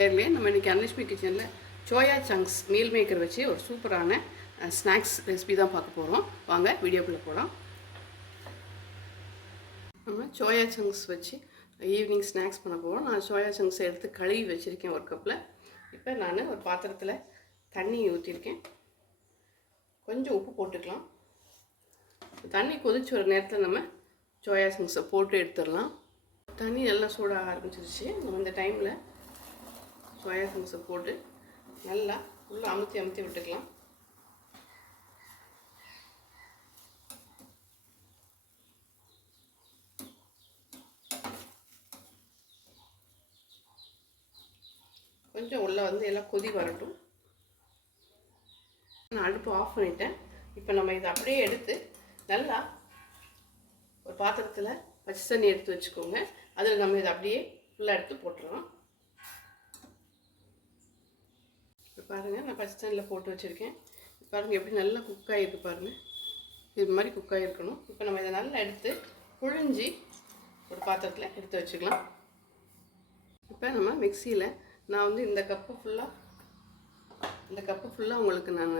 பேர்லேயே நம்ம இன்றைக்கி அன்லட்சுமி கிச்சனில் சோயா சங்க்ஸ் மீல் மேக்கர் வச்சு ஒரு சூப்பரான ஸ்நாக்ஸ் ரெசிபி தான் பார்க்க போகிறோம். வாங்க வீடியோக்குள்ளே போகலாம். நம்ம சோயா சங்க்ஸ் வச்சு ஈவினிங் ஸ்நாக்ஸ் பண்ண போகிறோம். நான் சோயா சங்க்ஸ் எடுத்து கழுவி வச்சுருக்கேன் ஒரு கப்பில். இப்போ நான் ஒரு பாத்திரத்தில் தண்ணி ஊற்றிருக்கேன். கொஞ்சம் உப்பு போட்டுக்கலாம். தண்ணி கொதிச்சு ஒரு நேரத்தில் நம்ம சோயா சங்க்ஸை போட்டு எடுத்துடலாம். தண்ணி நல்லா சூடாக ஆரம்பிச்சிருச்சு. நம்ம இந்த டைமில் சோயா சங்க்ஸை போட்டு நல்லா உள்ளே அமுத்தி விட்டுக்கலாம். கொஞ்சம் உள்ளே எல்லாம் கொதி வரட்டும். நான் அடுப்பு ஆஃப் பண்ணிட்டேன். இப்போ நம்ம இதை அப்படியே எடுத்து நல்லா ஒரு பாத்திரத்தில் பச்சை தண்ணி எடுத்து வச்சுக்கோங்க. அதில் நம்ம இதை அப்படியே ஃபுல்லாக எடுத்து போட்டுடலாம். இப்போ பாருங்கள், நான் பச்சை தண்ணியில் போட்டு வச்சுருக்கேன். பாருங்கள் எப்படி நல்லா குக் ஆகிருக்கு பாருங்கள். இது மாதிரி குக் ஆகிருக்கணும். இப்போ நம்ம இதை நல்லா எடுத்து புழிஞ்சி ஒரு பாத்திரத்தில் எடுத்து வச்சுக்கலாம். இப்போ நம்ம மிக்சியில் நான் இந்த கப்பு ஃபுல்லாக உங்களுக்கு நான்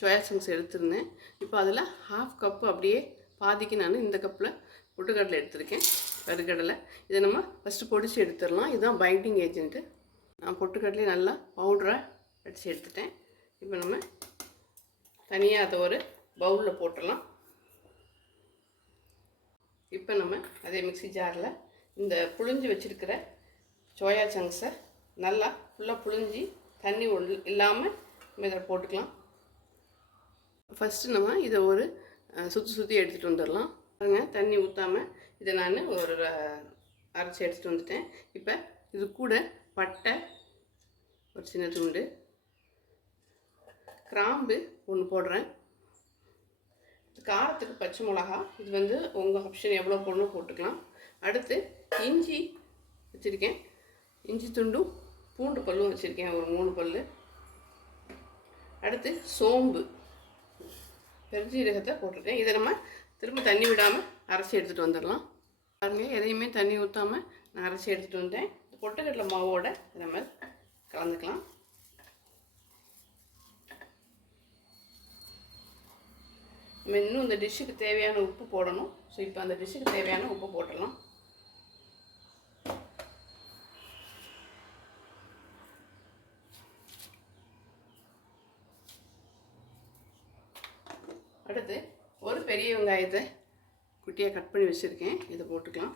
சோயா சங்க்ஸ் எடுத்துருந்தேன். இப்போ அதில் ½ கப்பு அப்படியே பாதிக்கு நான் இந்த கப்பில் பொட்டுக்கடலை எடுத்திருக்கேன், கருக்கடலை. இதை நம்ம ஃபஸ்ட்டு பொடிச்சு எடுத்துடலாம். இதுதான் பைண்டிங் ஏஜென்ட்டு. நான் பொட்டுக்கடலையே நல்லா பவுடராக அடித்து எடுத்துட்டேன். இப்போ நம்ம தனியாக அதை ஒரு பவுலில் போட்டுடலாம். இப்போ நம்ம அதே மிக்ஸி ஜாரில் இந்த புழிஞ்சு வச்சுருக்கிற சோயா சங்க்ஸை நல்லா ஃபுல்லாக புழிஞ்சி தண்ணி இல்லாமல் நம்ம இதில் போட்டுக்கலாம். ஃபஸ்ட்டு நம்ம இதை ஒரு சுற்றி எடுத்துகிட்டு வந்துடலாம். பாருங்க, தண்ணி ஊற்றாமல் இதை நான் ஒரு அரைச்சி எடுத்துகிட்டு வந்துட்டேன். இப்போ இது கூட பட்டை ஒரு சின்ன துண்டு, கிராம்பு ஒன்று போடுறேன். காரத்துக்கு பச்சை மிளகா, இது உங்கள் ஆப்ஷன் எவ்வளோ போடணும் போட்டுக்கலாம். அடுத்து இஞ்சி வச்சுருக்கேன், இஞ்சி துண்டும் பூண்டு பல்லும் வச்சுருக்கேன், ஒரு 3 பல். அடுத்து சோம்பு, பெருஞ்சீரகத்தை போட்டிருக்கேன். இதை நம்ம திரும்ப தண்ணி விடாமல் அரைச்சி எடுத்துகிட்டு வந்துடலாம். பாருங்கள், எதையுமே தண்ணி ஊற்றாமல் நான் அரைச்சி எடுத்துகிட்டு வந்தேன். பொட்டுக்கடலை மாவோடு நம்ம கலந்துக்கலாம். நம்ம இன்னும் இந்த டிஷ்ஷுக்கு தேவையான உப்பு போடணும். ஸோ இப்போ அந்த டிஷ்ஷுக்கு தேவையான உப்பு போட்டுடலாம். அடுத்து ஒரு பெரிய வெங்காயத்தை குட்டியாக கட் பண்ணி வச்சுருக்கேன், இதை போட்டுக்கலாம்.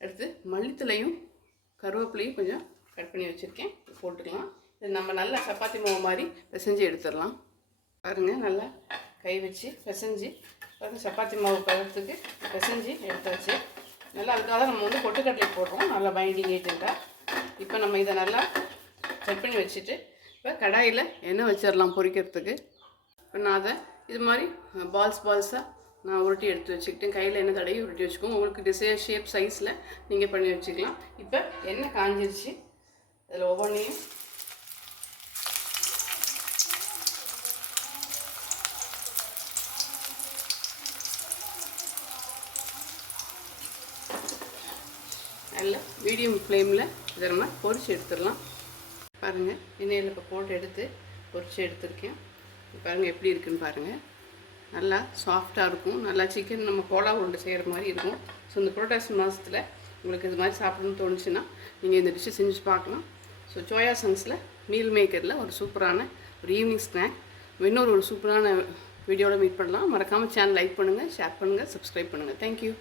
அடுத்து மல்லித்தலையும் கருவேப்பிலையும் கொஞ்சம் கட் பண்ணி வச்சுருக்கேன், போட்டுக்கலாம். இது நம்ம நல்லா சப்பாத்தி மாவு மாதிரி பிசைஞ்சு எடுத்துடலாம். பாருங்கள், நல்லா கை வச்சு பிசைஞ்சு சப்பாத்தி மாவு பதத்துக்கு பிசைஞ்சு எடுத்தாச்சு. நல்லா அதுக்காக நம்ம பொட்டுக்கடலை போடுறோம், நல்லா பைண்டிங் ஏஜென்ட்டாக. இப்போ நம்ம இதை நல்லா கட் பண்ணி வச்சுட்டு இப்போ கடாயில் எண்ணெய் வச்சிடலாம் பொரிக்கிறதுக்கு. இப்போ நான் அதை இது மாதிரி பால்ஸாக நான் உருட்டி எடுத்து வச்சுக்கிட்டேன். கையில் எண்ணெய் தடவி உருட்டி வச்சுக்கோங்க. உங்களுக்கு டிசைர் ஷேப் சைஸில் நீங்கள் பண்ணி வச்சுக்கலாம். இப்போ எண்ணெய் காஞ்சிருச்சு. அதில் ஒவ்வொன்றையும் நல்ல மீடியம் ஃப்ளேமில் இதை நம்ம பொரிச்சு எடுத்துடலாம். பாருங்கள், எண்ணெயில் இப்போ போட்டு எடுத்து பொரிச்சு எடுத்துருக்கேன். பாருங்கள் எப்படி இருக்குன்னு பாருங்கள். நல்லா சாஃப்டாக இருக்கும். நல்லா சிக்கன் நம்ம கோலா உருண்டை செய்கிற மாதிரி இருக்கும். ஸோ இந்த புரட்டாசி மாதத்தில் உங்களுக்கு இது மாதிரி சாப்பிடணும்னு தோணுச்சுன்னா நீங்கள் இந்த டிஷ்ஷை செஞ்சு பார்க்கலாம். ஸோ சோயா சங்க்ஸில் மீல் மேக்கரில் ஒரு சூப்பரான ஒரு ஈவினிங் ஸ்நாக். இன்னொரு சூப்பரான வீடியோவில் மீட் பண்ணலாம். மறக்காமல் சேனல் லைக் பண்ணுங்கள், ஷேர் பண்ணுங்கள், சப்ஸ்கிரைப் பண்ணுங்கள். தேங்க்யூ.